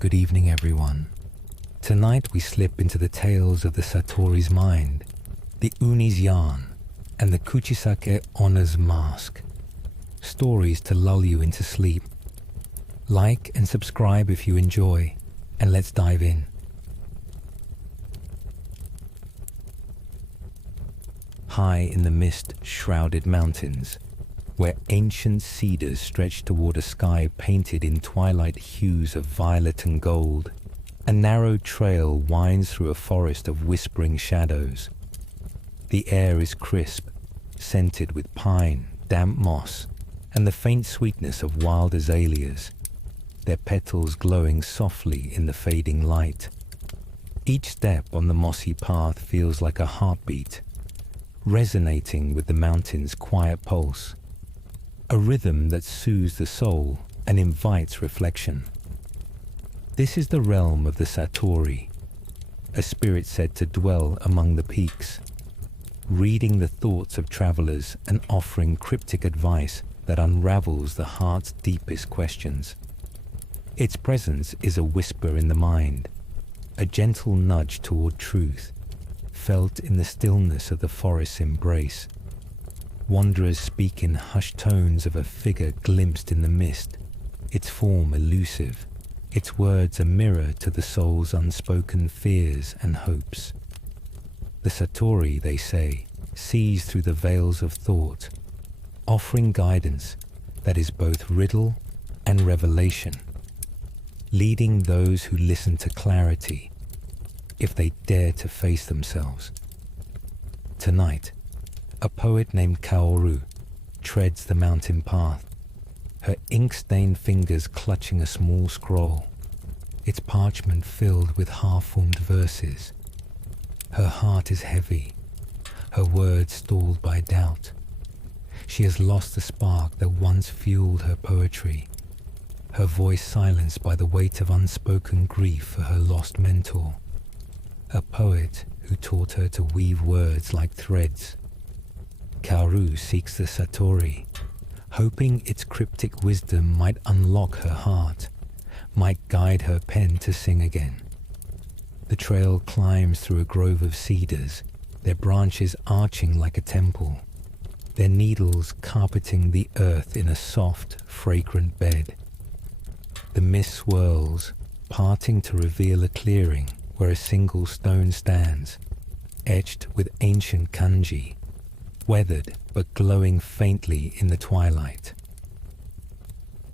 Good evening, everyone. Tonight we slip into the tales of the Satori's mind, the Ouni's yarn, and the Kuchisake Onna's mask. Stories to lull you into sleep. Like and subscribe if you enjoy, and let's dive in. High in the mist-shrouded mountains, where ancient cedars stretch toward a sky painted in twilight hues of violet and gold, a narrow trail winds through a forest of whispering shadows. The air is crisp, scented with pine, damp moss, and the faint sweetness of wild azaleas, their petals glowing softly in the fading light. Each step on the mossy path feels like a heartbeat, resonating with the mountain's quiet pulse. A rhythm that soothes the soul and invites reflection. This is the realm of the Satori, a spirit said to dwell among the peaks, reading the thoughts of travelers and offering cryptic advice that unravels the heart's deepest questions. Its presence is a whisper in the mind, a gentle nudge toward truth, felt in the stillness of the forest's embrace. Wanderers speak in hushed tones of a figure glimpsed in the mist, its form elusive, its words a mirror to the soul's unspoken fears and hopes. The Satori, they say, sees through the veils of thought, offering guidance that is both riddle and revelation, leading those who listen to clarity, if they dare to face themselves. Tonight, a poet named Kaoru treads the mountain path, her ink-stained fingers clutching a small scroll, its parchment filled with half-formed verses. Her heart is heavy, her words stalled by doubt. She has lost the spark that once fueled her poetry, her voice silenced by the weight of unspoken grief for her lost mentor, a poet who taught her to weave words like threads. Kaoru seeks the Satori, hoping its cryptic wisdom might unlock her heart, might guide her pen to sing again. The trail climbs through a grove of cedars, their branches arching like a temple, their needles carpeting the earth in a soft, fragrant bed. The mist swirls, parting to reveal a clearing where a single stone stands, etched with ancient kanji, weathered but glowing faintly in the twilight.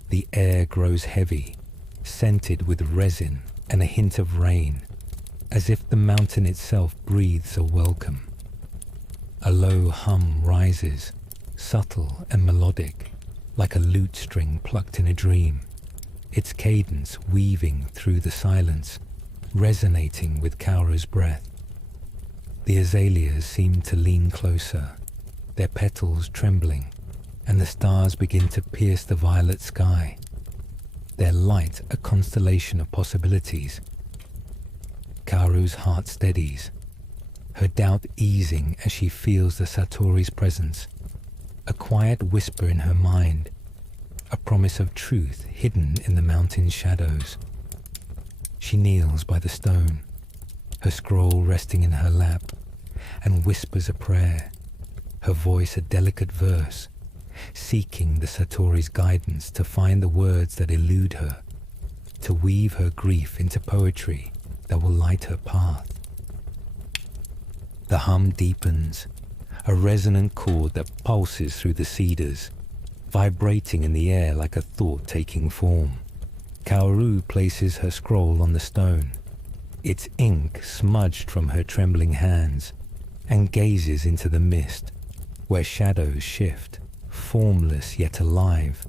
The air grows heavy, scented with resin and a hint of rain, as if the mountain itself breathes a welcome. A low hum rises, subtle and melodic, like a lute string plucked in a dream, its cadence weaving through the silence, resonating with Kaoru's breath. The azaleas seem to lean closer, their petals trembling, and the stars begin to pierce the violet sky, their light a constellation of possibilities. Kaoru's heart steadies, her doubt easing as she feels the Satori's presence, a quiet whisper in her mind, a promise of truth hidden in the mountain's shadows. She kneels by the stone, her scroll resting in her lap, and whispers a prayer, her voice a delicate verse, seeking the Satori's guidance to find the words that elude her, to weave her grief into poetry that will light her path. The hum deepens, a resonant chord that pulses through the cedars, vibrating in the air like a thought taking form. Kaoru places her scroll on the stone, its ink smudged from her trembling hands, and gazes into the mist, where shadows shift, formless yet alive,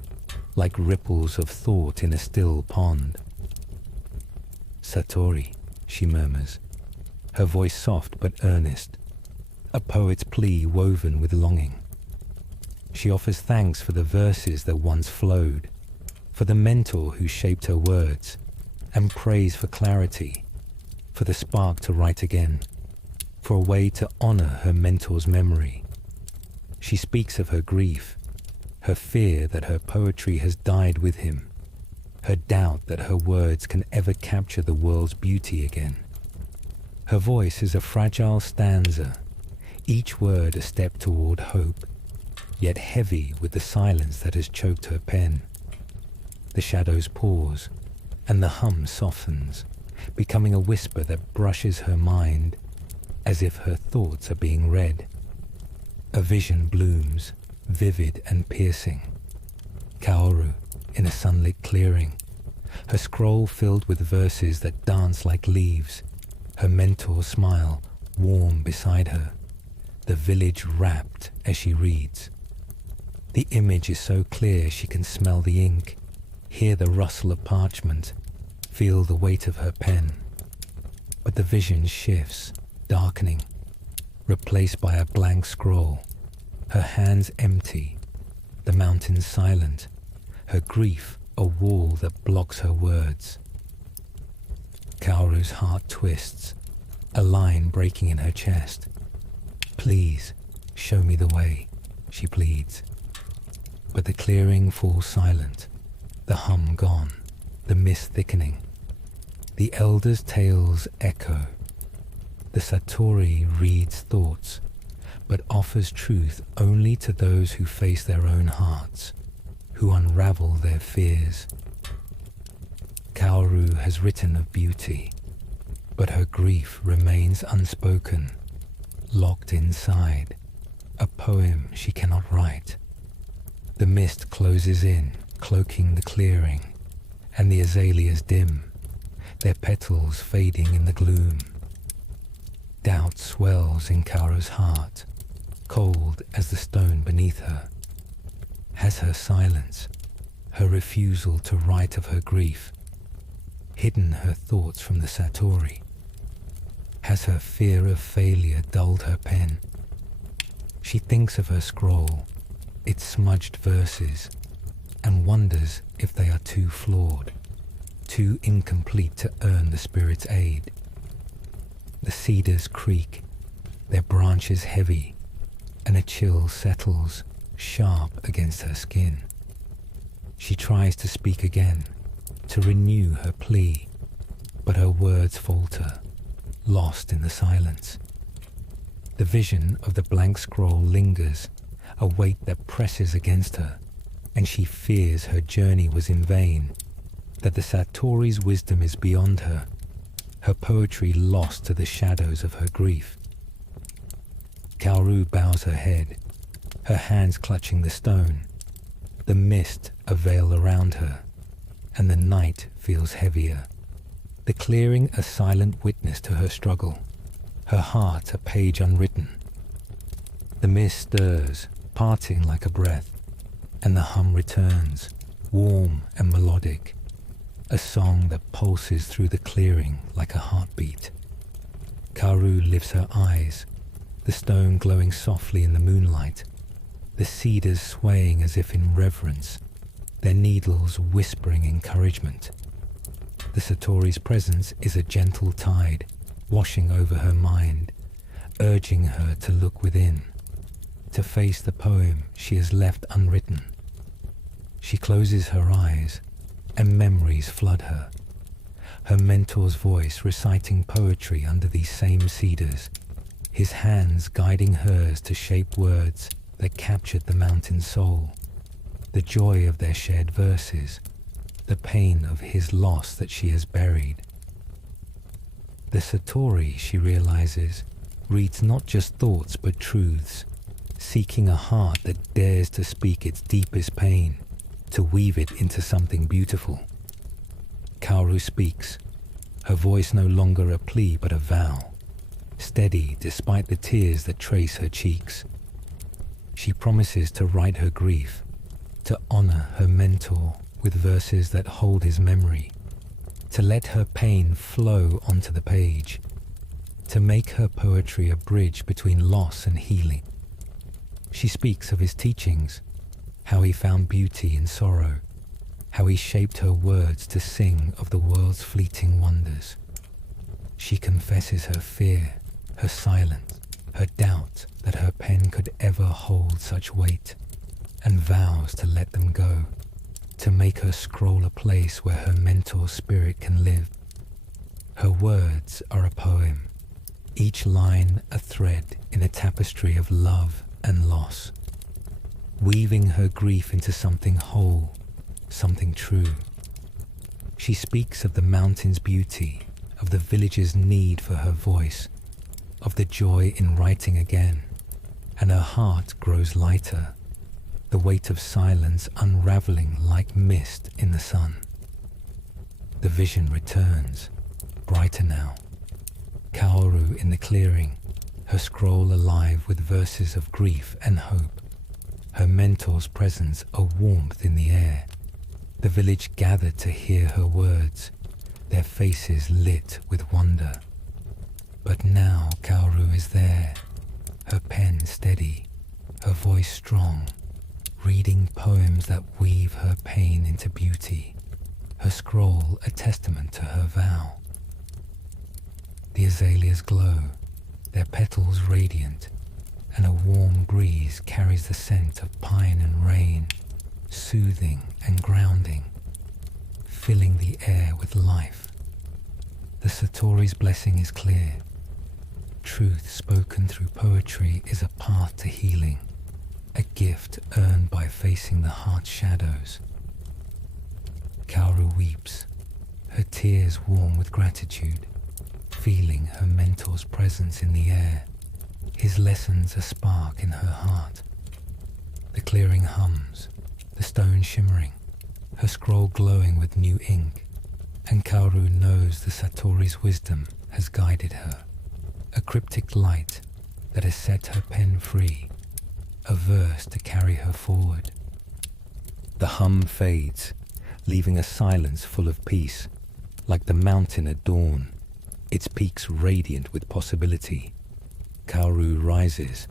like ripples of thought in a still pond. "Satori," she murmurs, her voice soft but earnest, a poet's plea woven with longing. She offers thanks for the verses that once flowed, for the mentor who shaped her words, and praise for clarity, for the spark to write again, for a way to honor her mentor's memory. She speaks of her grief, her fear that her poetry has died with him, her doubt that her words can ever capture the world's beauty again. Her voice is a fragile stanza, each word a step toward hope, yet heavy with the silence that has choked her pen. The shadows pause, and the hum softens, becoming a whisper that brushes her mind, as if her thoughts are being read. A vision blooms, vivid and piercing. Kaoru in a sunlit clearing, her scroll filled with verses that dance like leaves, her mentor's smile warm beside her, the village wrapped as she reads. The image is so clear she can smell the ink, hear the rustle of parchment, feel the weight of her pen. But the vision shifts, darkening, replaced by a blank scroll, her hands empty, the mountains silent, her grief a wall that blocks her words. Kaoru's heart twists, a line breaking in her chest. "Please, show me the way," she pleads. But the clearing falls silent, the hum gone, the mist thickening. The elders' tales echo. The Satori reads thoughts, but offers truth only to those who face their own hearts, who unravel their fears. Kaoru has written of beauty, but her grief remains unspoken, locked inside, a poem she cannot write. The mist closes in, cloaking the clearing, and the azaleas dim, their petals fading in the gloom. Doubt swells in Kaoru's heart, cold as the stone beneath her. Has her silence, her refusal to write of her grief, hidden her thoughts from the Satori? Has her fear of failure dulled her pen? She thinks of her scroll, its smudged verses, and wonders if they are too flawed, too incomplete to earn the spirit's aid. The cedars creak, their branches heavy, and a chill settles, sharp against her skin. She tries to speak again, to renew her plea, but her words falter, lost in the silence. The vision of the blank scroll lingers, a weight that presses against her, and she fears her journey was in vain, that the Satori's wisdom is beyond her, her poetry lost to the shadows of her grief. Kaoru bows her head, her hands clutching the stone, the mist a veil around her, and the night feels heavier, the clearing a silent witness to her struggle, her heart a page unwritten. The mist stirs, parting like a breath, and the hum returns, warm and melodic, a song that pulses through the clearing like a heartbeat. Kaoru lifts her eyes, the stone glowing softly in the moonlight, the cedars swaying as if in reverence, their needles whispering encouragement. The Satori's presence is a gentle tide, washing over her mind, urging her to look within, to face the poem she has left unwritten. She closes her eyes, and memories flood her. Her mentor's voice reciting poetry under these same cedars, his hands guiding hers to shape words that captured the mountain's soul, the joy of their shared verses, the pain of his loss that she has buried. The Satori, she realizes, reads not just thoughts but truths, seeking a heart that dares to speak its deepest pain, to weave it into something beautiful. Kaoru speaks, her voice no longer a plea but a vow, steady despite the tears that trace her cheeks. She promises to write her grief, to honor her mentor with verses that hold his memory, to let her pain flow onto the page, to make her poetry a bridge between loss and healing. She speaks of his teachings, how he found beauty in sorrow, how he shaped her words to sing of the world's fleeting wonders. She confesses her fear, her silence, her doubt that her pen could ever hold such weight, and vows to let them go. to make her scroll a place where her mentor's spirit can live. Her words are a poem, each line a thread in a tapestry of love and loss, weaving her grief into something whole, something true. She speaks of the mountain's beauty, of the village's need for her voice, of the joy in writing again, and her heart grows lighter, the weight of silence unraveling like mist in the sun. The vision returns, brighter now. Kaoru in the clearing, her scroll alive with verses of grief and hope. Her mentor's presence a warmth in the air. The village gathered to hear her words, their faces lit with wonder. But now Kaoru is there, her pen steady, her voice strong, reading poems that weave her pain into beauty, her scroll a testament to her vow. The azaleas glow, their petals radiant, and a warm breeze carries the scent of pine and rain, soothing and grounding, filling the air with life. The Satori's blessing is clear. Truth spoken through poetry is a path to healing, a gift earned by facing the heart's shadows. Kaoru weeps, her tears warm with gratitude, feeling her mentor's presence in the air, his lessons a spark in her heart. The clearing hums, the stone shimmering, her scroll glowing with new ink, and Kaoru knows the Satori's wisdom has guided her, a cryptic light that has set her pen free, a verse to carry her forward. The hum fades, leaving a silence full of peace, like the mountain at dawn, its peaks radiant with possibility. Kaoru rises,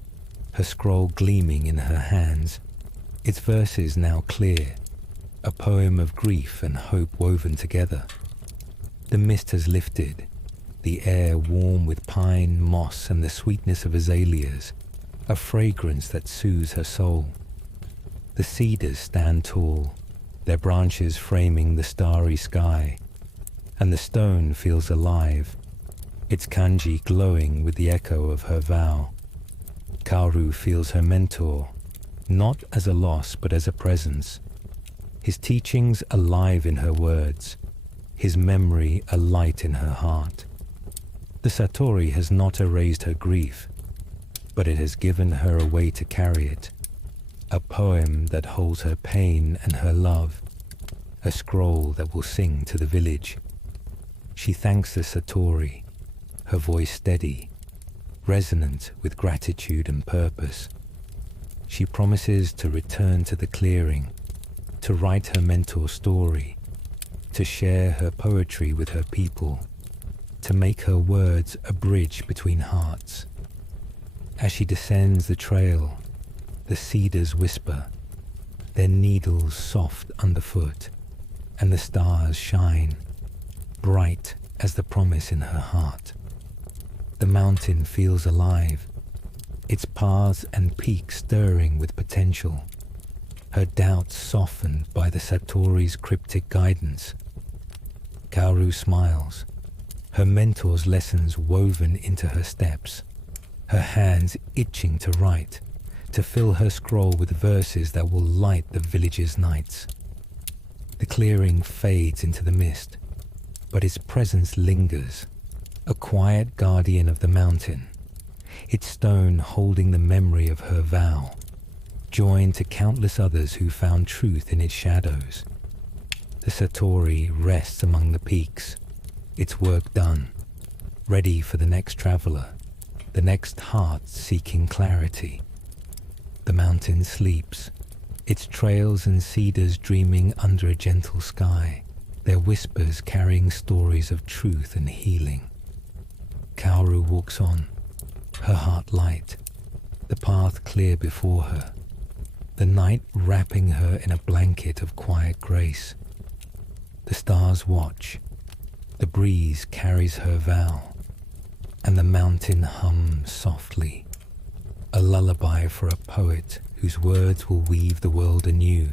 her scroll gleaming in her hands, its verses now clear, a poem of grief and hope woven together. The mist has lifted, the air warm with pine, moss, and the sweetness of azaleas, a fragrance that soothes her soul. The cedars stand tall, their branches framing the starry sky, and the stone feels alive, its kanji glowing with the echo of her vow. Kaoru feels her mentor, not as a loss but as a presence, his teachings alive in her words, his memory a light in her heart. The Satori has not erased her grief, but it has given her a way to carry it, a poem that holds her pain and her love, a scroll that will sing to the village. She thanks the Satori, her voice steady, resonant with gratitude and purpose. She promises to return to the clearing, to write her mentor's story, to share her poetry with her people, to make her words a bridge between hearts. As she descends the trail, the cedars whisper, their needles soft underfoot, and the stars shine, bright as the promise in her heart. The mountain feels alive, its paths and peaks stirring with potential, her doubts softened by the Satori's cryptic guidance. Kaoru smiles, her mentor's lessons woven into her steps, her hands itching to write, to fill her scroll with verses that will light the village's nights. The clearing fades into the mist, but its presence lingers, a quiet guardian of the mountain, its stone holding the memory of her vow, joined to countless others who found truth in its shadows. The Satori rests among the peaks, its work done, ready for the next traveler, the next heart seeking clarity. The mountain sleeps, its trails and cedars dreaming under a gentle sky, their whispers carrying stories of truth and healing. Kaoru walks on, her heart light, the path clear before her, the night wrapping her in a blanket of quiet grace. The stars watch, the breeze carries her vow, and the mountain hums softly, a lullaby for a poet whose words will weave the world anew.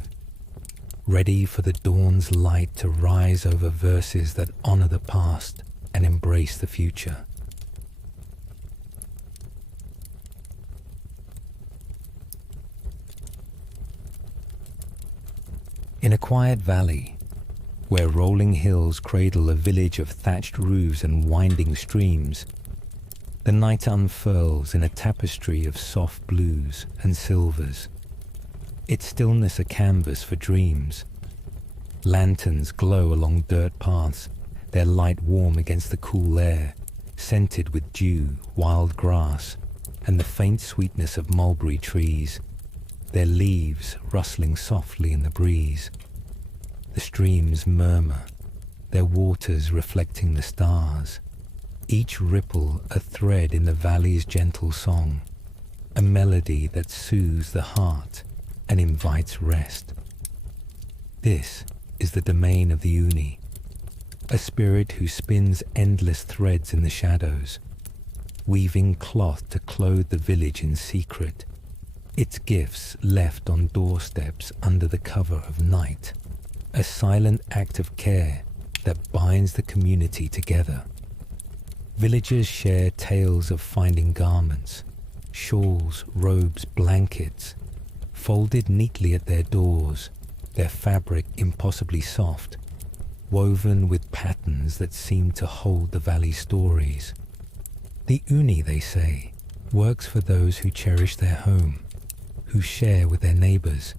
ready for the dawn's light to rise over verses that honor the past and embrace the future. In a quiet valley, where rolling hills cradle a village of thatched roofs and winding streams, the night unfurls in a tapestry of soft blues and silvers, its stillness a canvas for dreams. Lanterns glow along dirt paths, their light warm against the cool air, scented with dew, wild grass, and the faint sweetness of mulberry trees, their leaves rustling softly in the breeze. The streams murmur, their waters reflecting the stars, each ripple a thread in the valley's gentle song, a melody that soothes the heart and invites rest. This is the domain of the Ouni, a spirit who spins endless threads in the shadows, weaving cloth to clothe the village in secret, its gifts left on doorsteps under the cover of night, a silent act of care that binds the community together. Villagers share tales of finding garments, shawls, robes, blankets, folded neatly at their doors, their fabric impossibly soft, woven with patterns that seem to hold the valley's stories. The Ouni, they say, works for those who cherish their home, who share with their neighbors,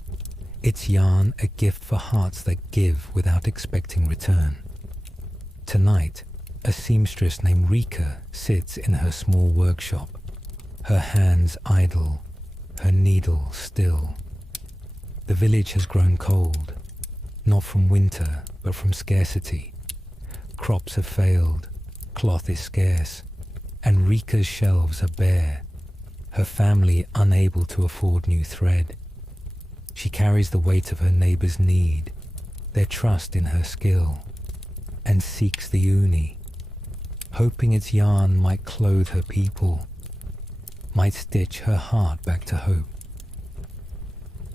its yarn a gift for hearts that give without expecting return. Tonight, a seamstress named Rika sits in her small workshop, her hands idle, her needle still. The village has grown cold, not from winter, but from scarcity. Crops have failed, cloth is scarce, and Rika's shelves are bare, her family unable to afford new thread. She carries the weight of her neighbor's need, their trust in her skill, and seeks the Ouni, hoping its yarn might clothe her people, might stitch her heart back to hope.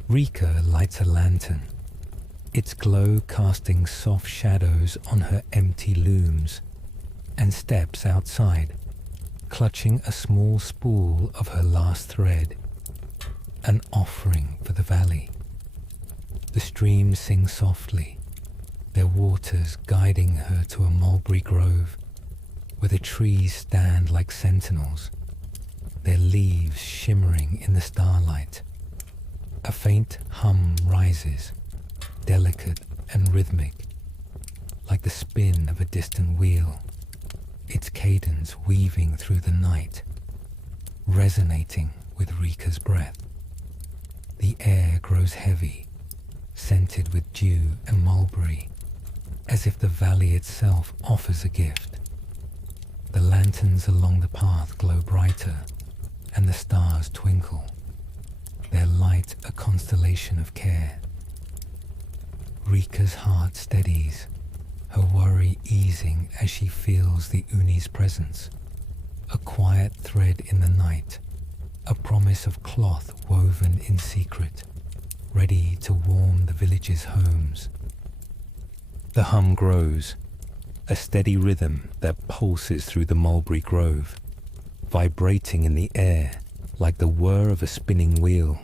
Rika lights a lantern, its glow casting soft shadows on her empty looms, and steps outside, clutching a small spool of her last thread, an offering for the valley. The streams sing softly, their waters guiding her to a mulberry grove, where the trees stand like sentinels, their leaves shimmering in the starlight. A faint hum rises, delicate and rhythmic, like the spin of a distant wheel, its cadence weaving through the night, resonating with Rika's breath. The air grows heavy, scented with dew and mulberry, as if the valley itself offers a gift. The lanterns along the path glow brighter, and the stars twinkle, their light a constellation of care. Rika's heart steadies, her worry easing as she feels the Ouni's presence, a quiet thread in the night, a promise of cloth woven in secret, ready to warm the village's homes. The hum grows, a steady rhythm that pulses through the mulberry grove, vibrating in the air like the whir of a spinning wheel.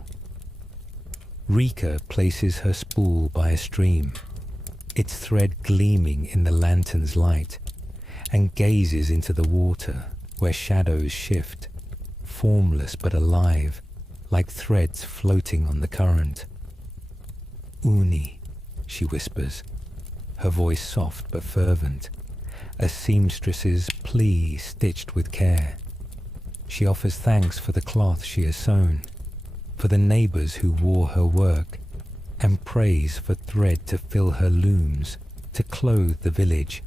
Rika places her spool by a stream, its thread gleaming in the lantern's light, and gazes into the water where shadows shift, formless but alive, like threads floating on the current. "Ouni," she whispers, her voice soft but fervent, a seamstress's plea stitched with care. She offers thanks for the cloth she has sewn, for the neighbors who wore her work, and prays for thread to fill her looms, to clothe the village,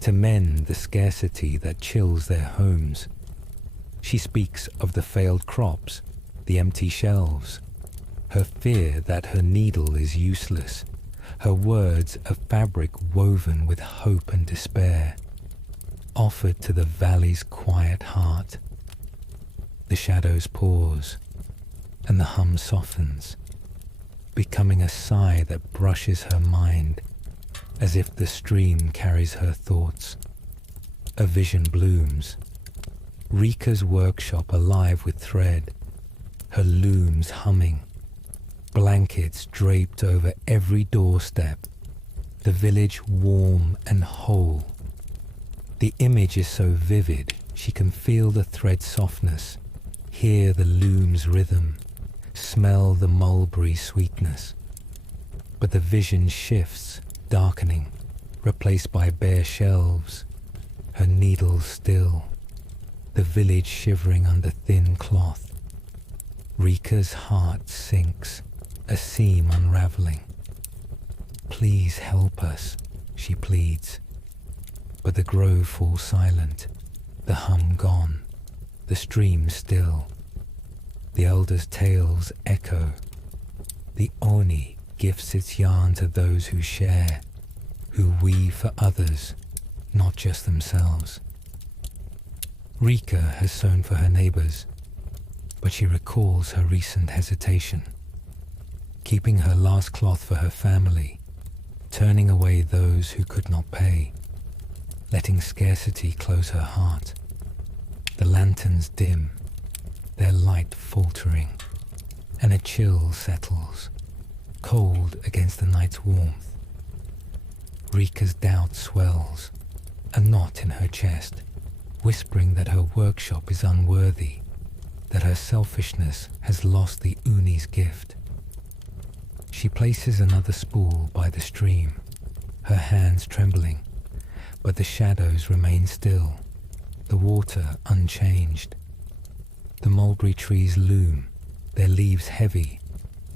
to mend the scarcity that chills their homes. She speaks of the failed crops, the empty shelves, her fear that her needle is useless, her words a fabric woven with hope and despair, offered to the valley's quiet heart. The shadows pause, and the hum softens, becoming a sigh that brushes her mind, as if the stream carries her thoughts. A vision blooms. Rika's workshop alive with thread, her looms humming, blankets draped over every doorstep, the village warm and whole. The image is so vivid, she can feel the thread softness, hear the loom's rhythm, smell the mulberry sweetness. But the vision shifts, darkening, replaced by bare shelves, her needles still, the village shivering under thin cloth. Rika's heart sinks, a seam unraveling. Please help us, she pleads. But the grove falls silent, the hum gone, the stream still. The elders' tales echo. The Ouni gifts its yarn to those who share, who weave for others, not just themselves. Rika has sewn for her neighbors, but she recalls her recent hesitation, keeping her last cloth for her family, turning away those who could not pay, letting scarcity close her heart. The lanterns dim, their light faltering, and a chill settles, cold against the night's warmth. Rika's doubt swells, a knot in her chest, whispering that her workshop is unworthy, that her selfishness has lost the Ouni's gift. She places another spool by the stream, her hands trembling, but the shadows remain still, the water unchanged. The mulberry trees loom, their leaves heavy,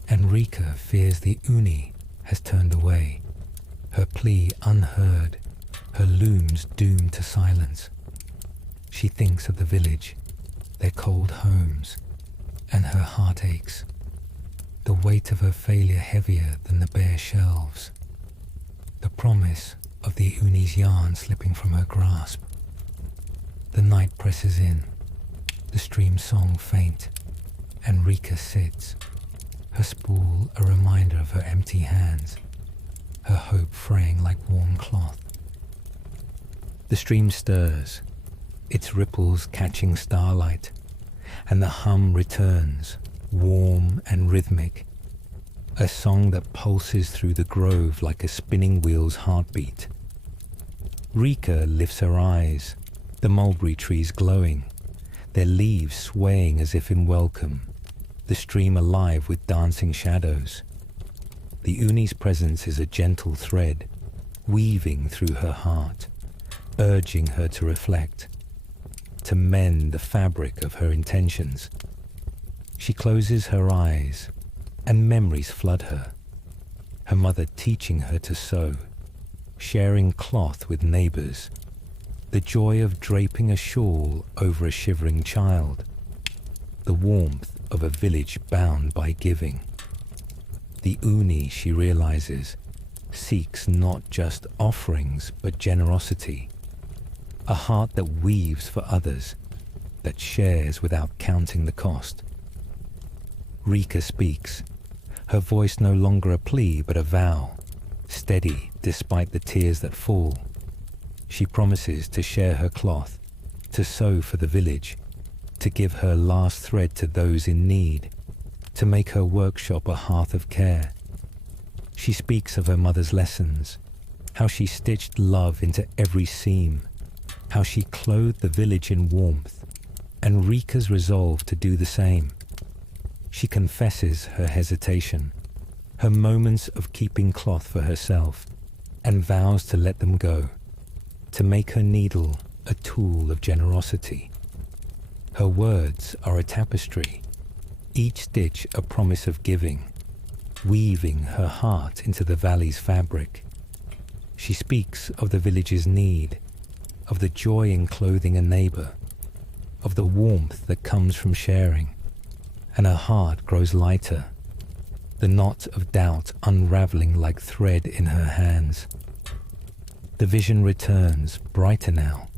and Rika fears the Ouni has turned away, her plea unheard, her looms doomed to silence. She thinks of the village, their cold homes, and her heart aches, the weight of her failure heavier than the bare shelves, the promise of the Ouni's yarn slipping from her grasp. The night presses in, the stream song faint, and Rika sits, her spool a reminder of her empty hands, her hope fraying like warm cloth. The stream stirs, its ripples catching starlight, and the hum returns, warm and rhythmic, a song that pulses through the grove like a spinning wheel's heartbeat. Rika lifts her eyes, the mulberry trees glowing, their leaves swaying as if in welcome, the stream alive with dancing shadows. The Ouni's presence is a gentle thread, weaving through her heart, urging her to reflect, to mend the fabric of her intentions. She closes her eyes, and memories flood her. Her mother teaching her to sew, sharing cloth with neighbors, the joy of draping a shawl over a shivering child, the warmth of a village bound by giving. The Ouni, she realizes, seeks not just offerings but generosity, a heart that weaves for others, that shares without counting the cost. Rika speaks, her voice no longer a plea but a vow, steady despite the tears that fall. She promises to share her cloth, to sew for the village, to give her last thread to those in need, to make her workshop a hearth of care. She speaks of her mother's lessons, how she stitched love into every seam, how she clothed the village in warmth, and Rika's resolve to do the same. She confesses her hesitation, her moments of keeping cloth for herself, and vows to let them go, to make her needle a tool of generosity. Her words are a tapestry, each stitch a promise of giving, weaving her heart into the valley's fabric. She speaks of the village's need, of the joy in clothing a neighbor, of the warmth that comes from sharing, and her heart grows lighter, the knot of doubt unraveling like thread in her hands. The vision returns, brighter now.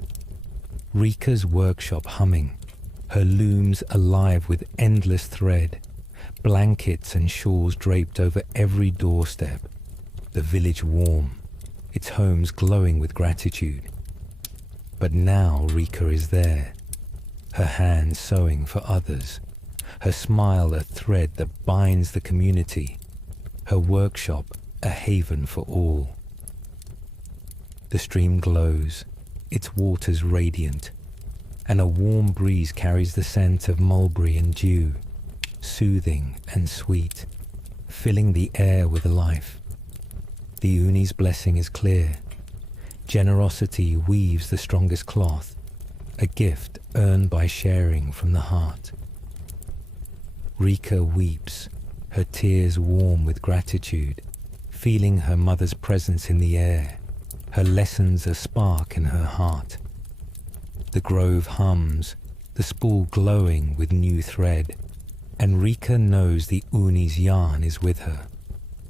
Rika's workshop humming, her looms alive with endless thread, blankets and shawls draped over every doorstep, the village warm, its homes glowing with gratitude. But now Rika is there, her hands sewing for others, her smile a thread that binds the community, her workshop a haven for all. The stream glows, its waters radiant, and a warm breeze carries the scent of mulberry and dew, soothing and sweet, filling the air with life. The Ouni's blessing is clear. Generosity weaves the strongest cloth, a gift earned by sharing from the heart. Rika weeps, her tears warm with gratitude, feeling her mother's presence in the air, her lessons a spark in her heart. The grove hums, the spool glowing with new thread, and Rika knows the Ouni's yarn is with her,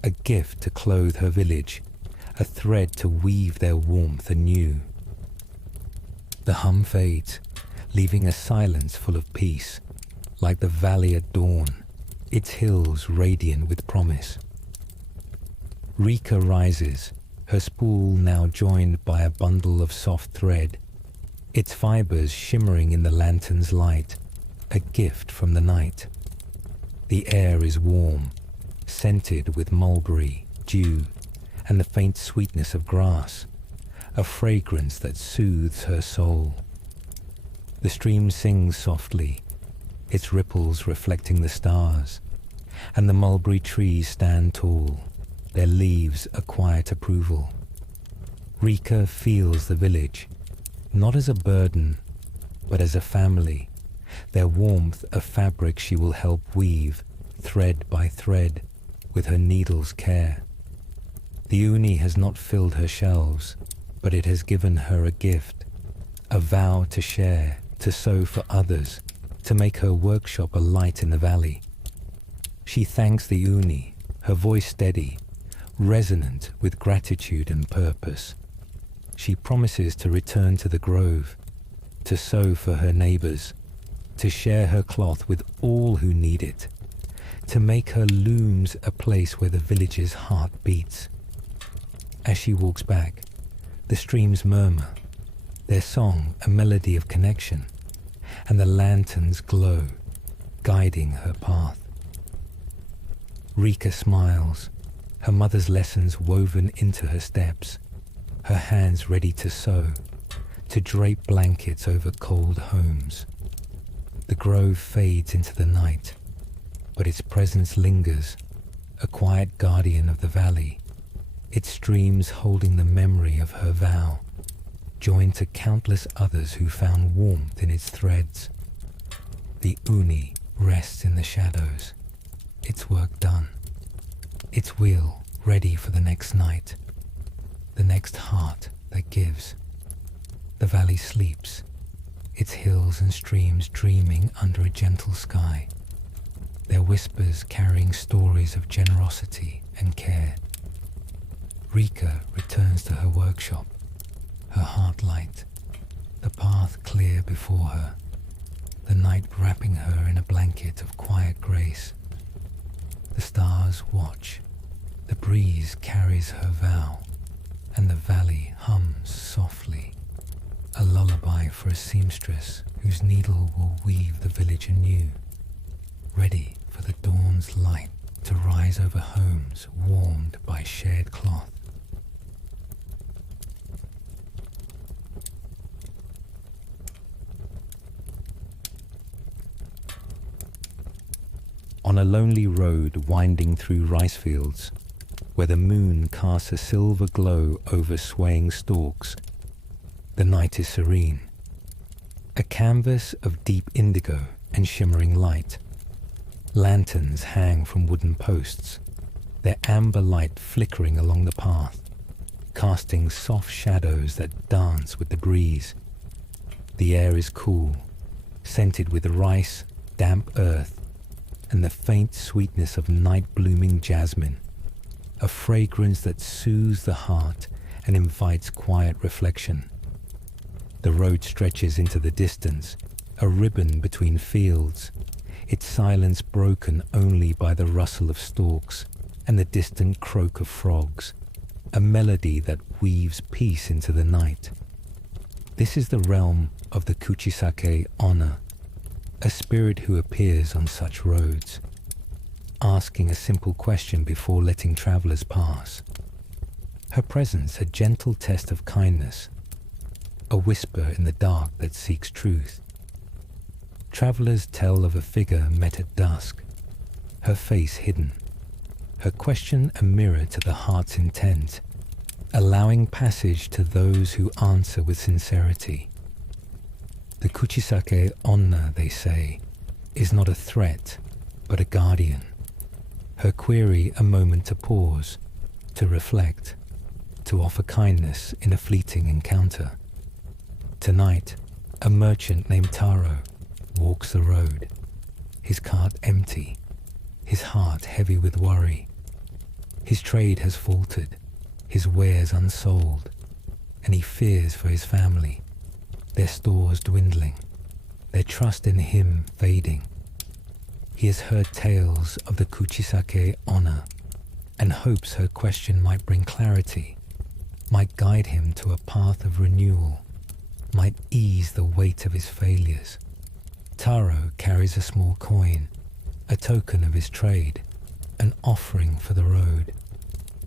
a gift to clothe her village, a thread to weave their warmth anew. The hum fades, leaving a silence full of peace, like the valley at dawn, its hills radiant with promise. Rika rises, her spool now joined by a bundle of soft thread, its fibers shimmering in the lantern's light, a gift from the night. The air is warm, scented with mulberry, dew, and the faint sweetness of grass, a fragrance that soothes her soul. The stream sings softly, its ripples reflecting the stars, and the mulberry trees stand tall, their leaves a quiet approval. Rika feels the village, not as a burden, but as a family, their warmth a fabric she will help weave, thread by thread, with her needle's care. The Ouni has not filled her shelves, but it has given her a gift, a vow to share, to sew for others, to make her workshop a light in the valley. She thanks the Ouni, her voice steady, resonant with gratitude and purpose. She promises to return to the grove, to sew for her neighbors, to share her cloth with all who need it, to make her looms a place where the village's heart beats. As she walks back, the streams murmur, their song a melody of connection, and the lanterns glow, guiding her path. Rika smiles, her mother's lessons woven into her steps, her hands ready to sew, to drape blankets over cold homes. The grove fades into the night, but its presence lingers, a quiet guardian of the valley, its streams holding the memory of her vow, joined to countless others who found warmth in its threads. The Ouni rests in the shadows, its work done, its wheel ready for the next night, the next heart that gives. The valley sleeps, its hills and streams dreaming under a gentle sky, their whispers carrying stories of generosity and care. Rika returns to her workshop, her heart light, the path clear before her, the night wrapping her in a blanket of quiet grace. The stars watch, the breeze carries her vow, and the valley hums softly, a lullaby for a seamstress whose needle will weave the village anew, ready for the dawn's light to rise over homes warmed by shared cloth. On a lonely road winding through rice fields, where the moon casts a silver glow over swaying stalks, the night is serene. A canvas of deep indigo and shimmering light. Lanterns hang from wooden posts, their amber light flickering along the path, casting soft shadows that dance with the breeze. The air is cool, scented with rice, damp earth, and the faint sweetness of night-blooming jasmine, a fragrance that soothes the heart and invites quiet reflection. The road stretches into the distance, a ribbon between fields, its silence broken only by the rustle of stalks and the distant croak of frogs, a melody that weaves peace into the night. This is the realm of the Kuchisake Onna, a spirit who appears on such roads, asking a simple question before letting travelers pass. Her presence a gentle test of kindness, a whisper in the dark that seeks truth. Travelers tell of a figure met at dusk, her face hidden, her question a mirror to the heart's intent, allowing passage to those who answer with sincerity. The Kuchisake Onna, they say, is not a threat, but a guardian. Her query a moment to pause, to reflect, to offer kindness in a fleeting encounter. Tonight, a merchant named Taro walks the road, his cart empty, his heart heavy with worry. His trade has faltered, his wares unsold, and he fears for his family, their stores dwindling, their trust in him fading. He has heard tales of the Kuchisake Onna and hopes her question might bring clarity, might guide him to a path of renewal, might ease the weight of his failures. Taro carries a small coin, a token of his trade, an offering for the road.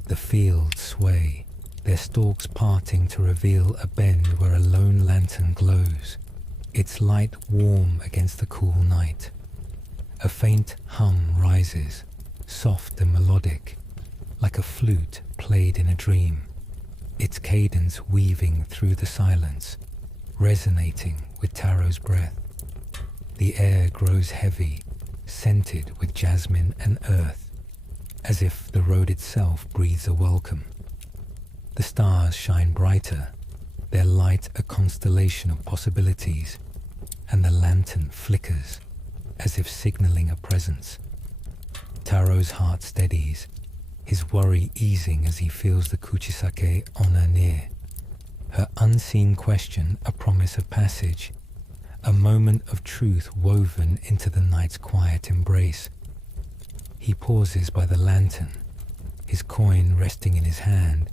The fields sway, their stalks parting to reveal a bend where a lone lantern glows, its light warm against the cool night. A faint hum rises, soft and melodic, like a flute played in a dream, its cadence weaving through the silence, resonating with Taro's breath. The air grows heavy, scented with jasmine and earth, as if the road itself breathes a welcome. The stars shine brighter, their light a constellation of possibilities, and the lantern flickers, as if signaling a presence. Taro's heart steadies, his worry easing as he feels the Kuchisake Onna near. Her unseen question a promise of passage, a moment of truth woven into the night's quiet embrace. He pauses by the lantern, his coin resting in his hand,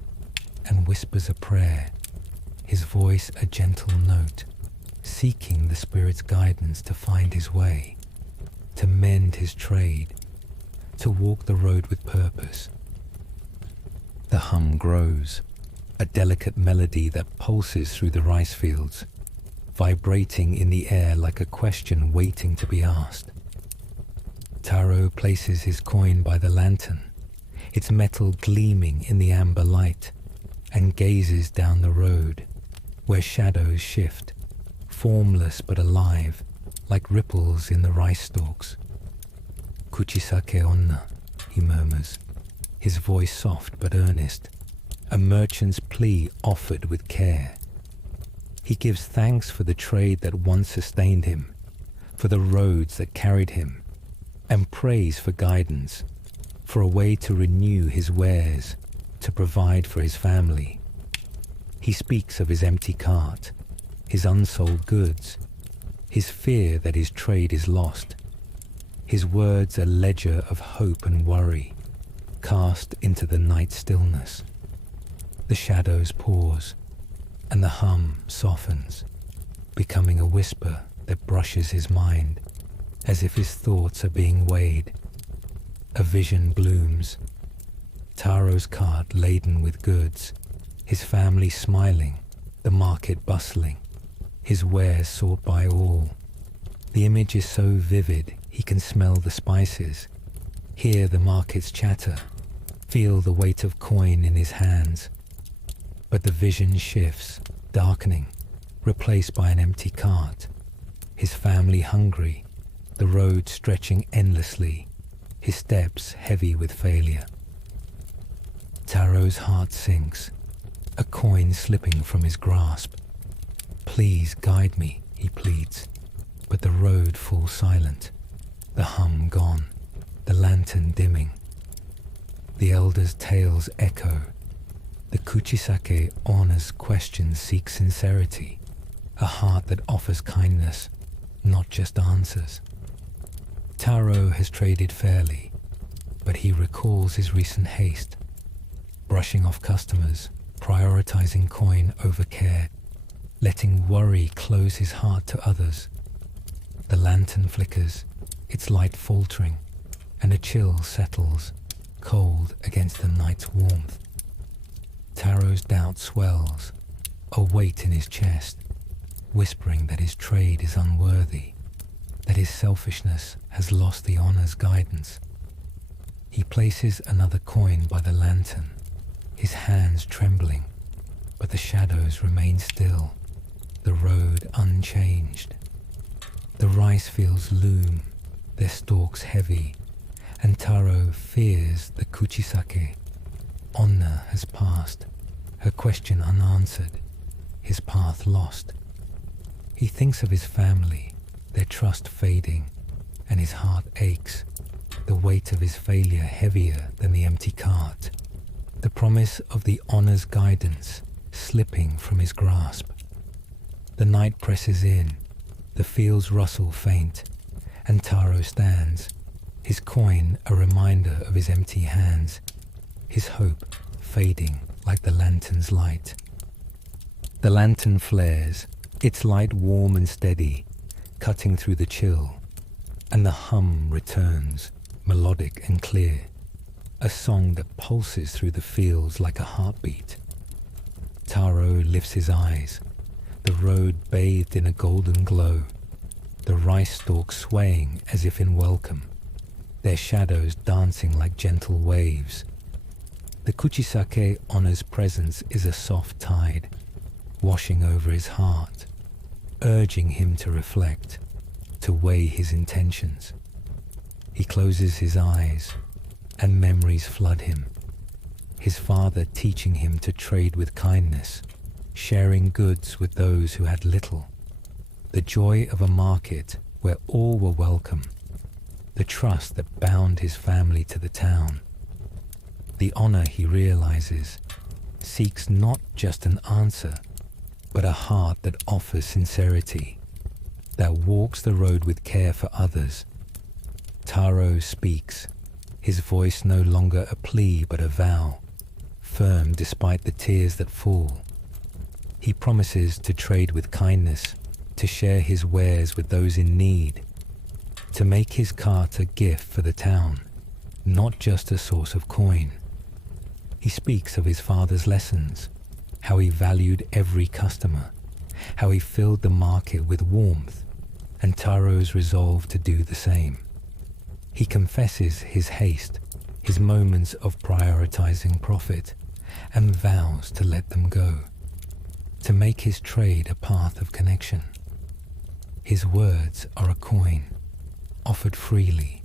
and whispers a prayer, his voice a gentle note, seeking the spirit's guidance to find his way, to mend his trade, to walk the road with purpose. The hum grows, a delicate melody that pulses through the rice fields, vibrating in the air like a question waiting to be asked. Taro places his coin by the lantern, its metal gleaming in the amber light, and gazes down the road, where shadows shift, formless but alive, like ripples in the rice stalks. Kuchisake Onna, he murmurs, his voice soft but earnest, a merchant's plea offered with care. He gives thanks for the trade that once sustained him, for the roads that carried him, and prays for guidance, for a way to renew his wares, to provide for his family. He speaks of his empty cart, his unsold goods, his fear that his trade is lost. His words a ledger of hope and worry, cast into the night stillness. The shadows pause, and the hum softens, becoming a whisper that brushes his mind, as if his thoughts are being weighed. A vision blooms, Taro's cart laden with goods, his family smiling, the market bustling, his wares sought by all. The image is so vivid he can smell the spices, hear the market's chatter, feel the weight of coin in his hands. But the vision shifts, darkening, replaced by an empty cart, his family hungry, the road stretching endlessly, his steps heavy with failure. Taro's heart sinks, a coin slipping from his grasp. Please guide me, he pleads, but the road falls silent, the hum gone, the lantern dimming. The elders' tales echo. The Kuchisake Onna's questions seek sincerity, a heart that offers kindness, not just answers. Taro has traded fairly, but he recalls his recent haste, brushing off customers, prioritizing coin over care, letting worry close his heart to others. The lantern flickers, its light faltering, and a chill settles, cold against the night's warmth. Taro's doubt swells, a weight in his chest, whispering that his trade is unworthy, that his selfishness has lost the Onna's guidance. He places another coin by the lantern, his hands trembling, but the shadows remain still, the road unchanged. The rice fields loom, their stalks heavy, and Taro fears the Kuchisake. Onna has passed, her question unanswered, his path lost. He thinks of his family, their trust fading, and his heart aches, the weight of his failure heavier than the empty cart, the promise of the Onna's guidance slipping from his grasp. The night presses in, the fields rustle faint, and Taro stands, his coin a reminder of his empty hands, his hope fading like the lantern's light. The lantern flares, its light warm and steady, cutting through the chill, and the hum returns, melodic and clear, a song that pulses through the fields like a heartbeat. Taro lifts his eyes, the road bathed in a golden glow, the rice stalks swaying as if in welcome, their shadows dancing like gentle waves. The Kuchisake Onna's presence is a soft tide, washing over his heart, urging him to reflect, to weigh his intentions. He closes his eyes, and memories flood him. His father teaching him to trade with kindness, sharing goods with those who had little. The joy of a market where all were welcome. The trust that bound his family to the town. The Onna, he realizes, seeks not just an answer, but a heart that offers sincerity, that walks the road with care for others. Taro speaks, his voice no longer a plea but a vow, firm despite the tears that fall. He promises to trade with kindness, to share his wares with those in need, to make his cart a gift for the town, not just a source of coin. He speaks of his father's lessons, how he valued every customer, how he filled the market with warmth, and Taro's resolve to do the same. He confesses his haste, his moments of prioritizing profit, and vows to let them go, to make his trade a path of connection. His words are a coin, offered freely,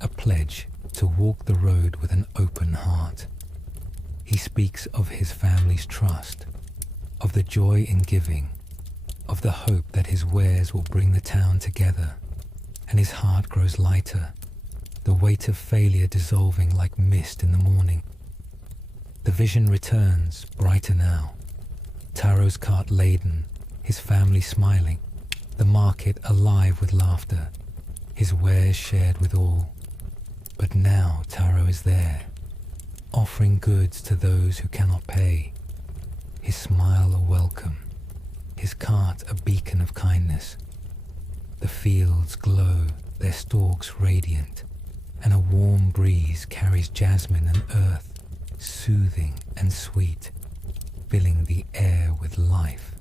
a pledge to walk the road with an open heart. He speaks of his family's trust, of the joy in giving, of the hope that his wares will bring the town together, and his heart grows lighter, the weight of failure dissolving like mist in the morning. The vision returns, brighter now, Taro's cart laden, his family smiling, the market alive with laughter, his wares shared with all. But now Taro is there, offering goods to those who cannot pay, his smile a welcome, his cart a beacon of kindness. The fields glow, their stalks radiant, and a warm breeze carries jasmine and earth, soothing and sweet, filling the air with life.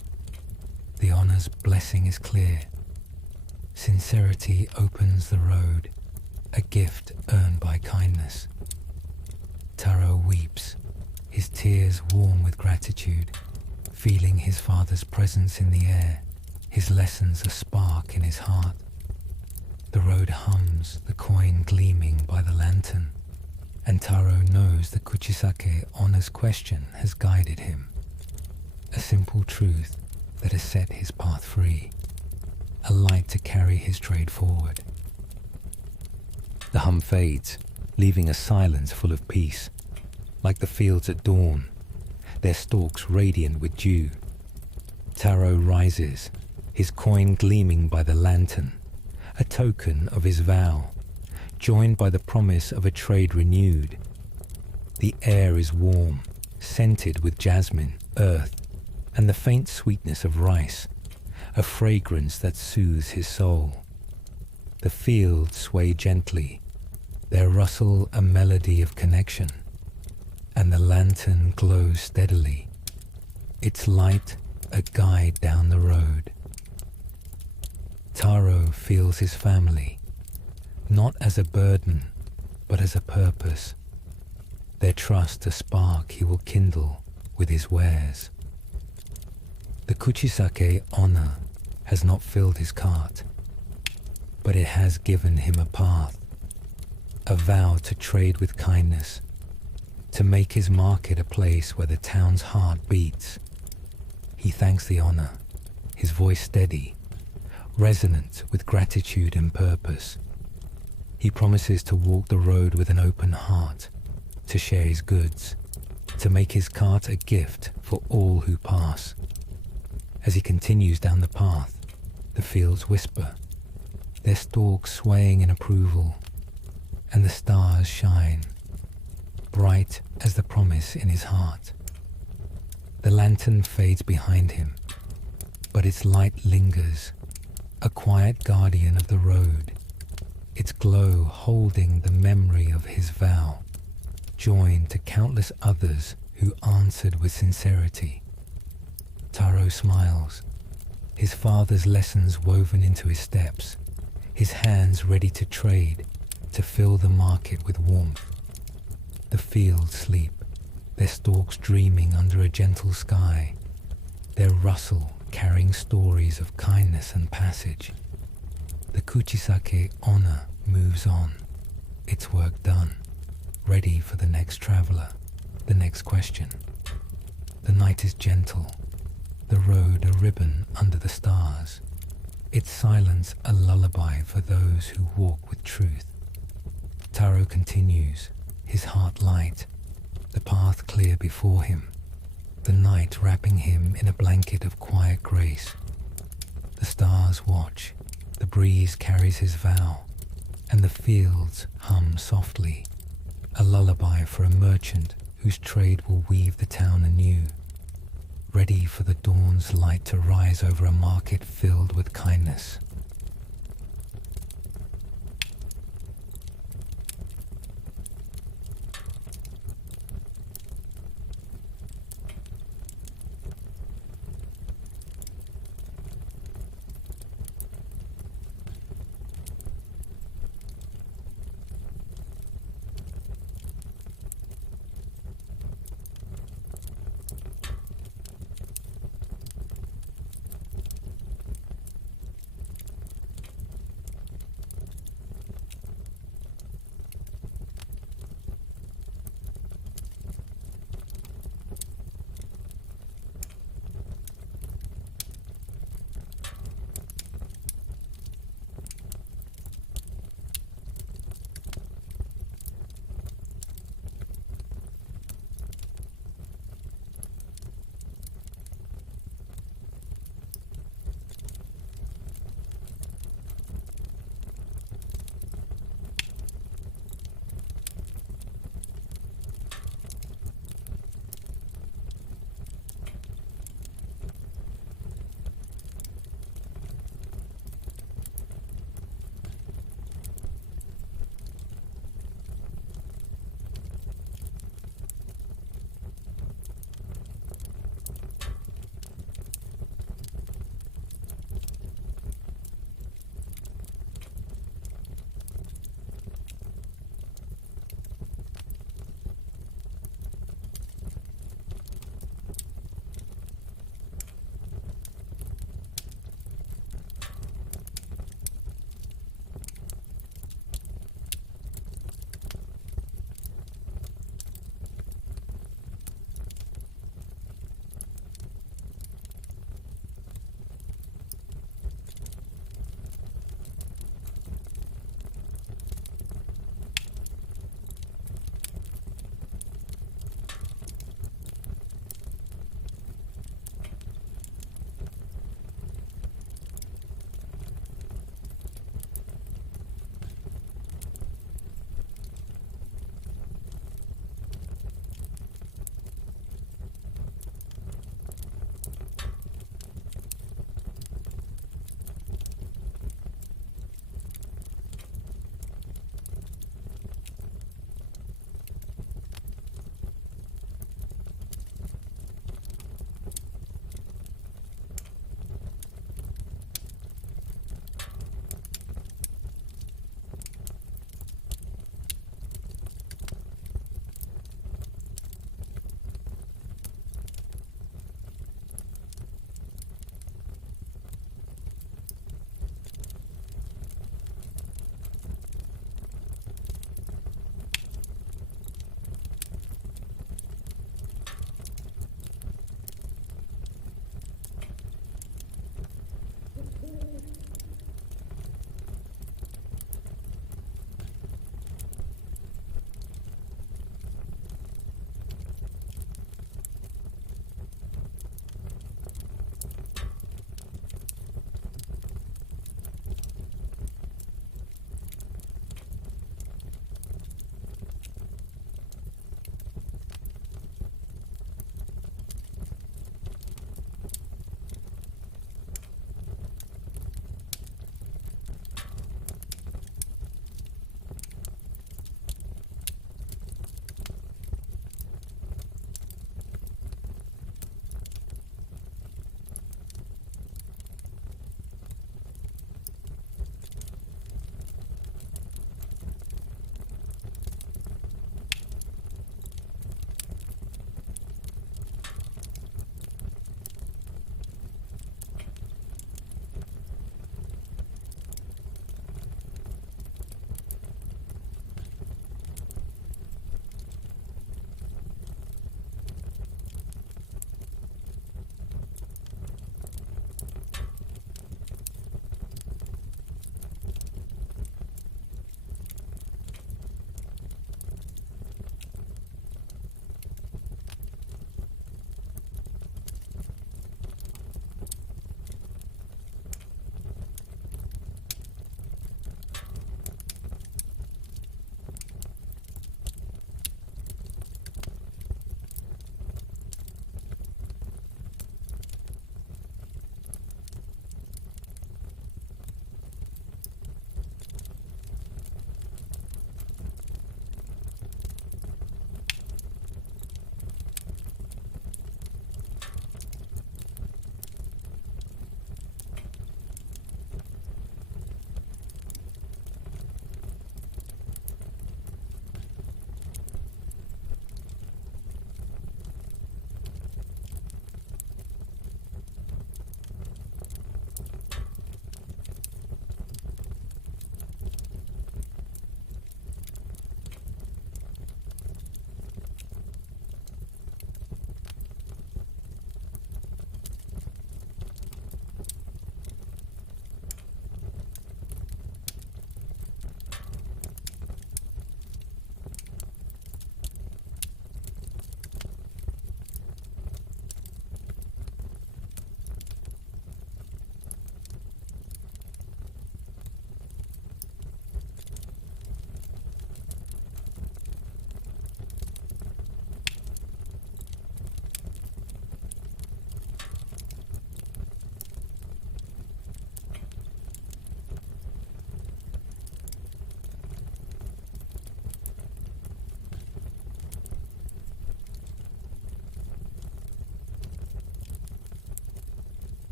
The Onna's blessing is clear. Sincerity opens the road, a gift earned by kindness. Taro weeps, his tears warm with gratitude, feeling his father's presence in the air, his lessons a spark in his heart. The road hums, the coin gleaming by the lantern, and Taro knows the Kuchisake Onna's question has guided him. A simple truth that has set his path free, a light to carry his trade forward. The hum fades, leaving a silence full of peace, like the fields at dawn, their stalks radiant with dew. Taro rises, his coin gleaming by the lantern, a token of his vow, joined by the promise of a trade renewed. The air is warm, scented with jasmine, earth, and the faint sweetness of rice, a fragrance that soothes his soul. The fields sway gently, their rustle a melody of connection, and the lantern glows steadily, its light a guide down the road. Taro feels his family, not as a burden, but as a purpose. Their trust a spark he will kindle with his wares. The Kuchisake Onna has not filled his cart, but it has given him a path, a vow to trade with kindness, to make his market a place where the town's heart beats. He thanks the Onna, his voice steady, resonant with gratitude and purpose. He promises to walk the road with an open heart, to share his goods, to make his cart a gift for all who pass. As he continues down the path, the fields whisper, their stalks swaying in approval, and the stars shine, bright as the promise in his heart. The lantern fades behind him, but its light lingers, a quiet guardian of the road, its glow holding the memory of his vow, joined to countless others who answered with sincerity. Taro smiles, his father's lessons woven into his steps, his hands ready to trade, to fill the market with warmth. The fields sleep, their stalks dreaming under a gentle sky, their rustle carrying stories of kindness and passage. The Kuchisake Onna moves on, its work done, ready for the next traveler, the next question. The night is gentle, the road a ribbon under the stars, its silence a lullaby for those who walk with truth. Taro continues, his heart light, the path clear before him, the night wrapping him in a blanket of quiet grace. The stars watch, the breeze carries his vow, and the fields hum softly, a lullaby for a merchant whose trade will weave the town anew, ready for the dawn's light to rise over a market filled with kindness.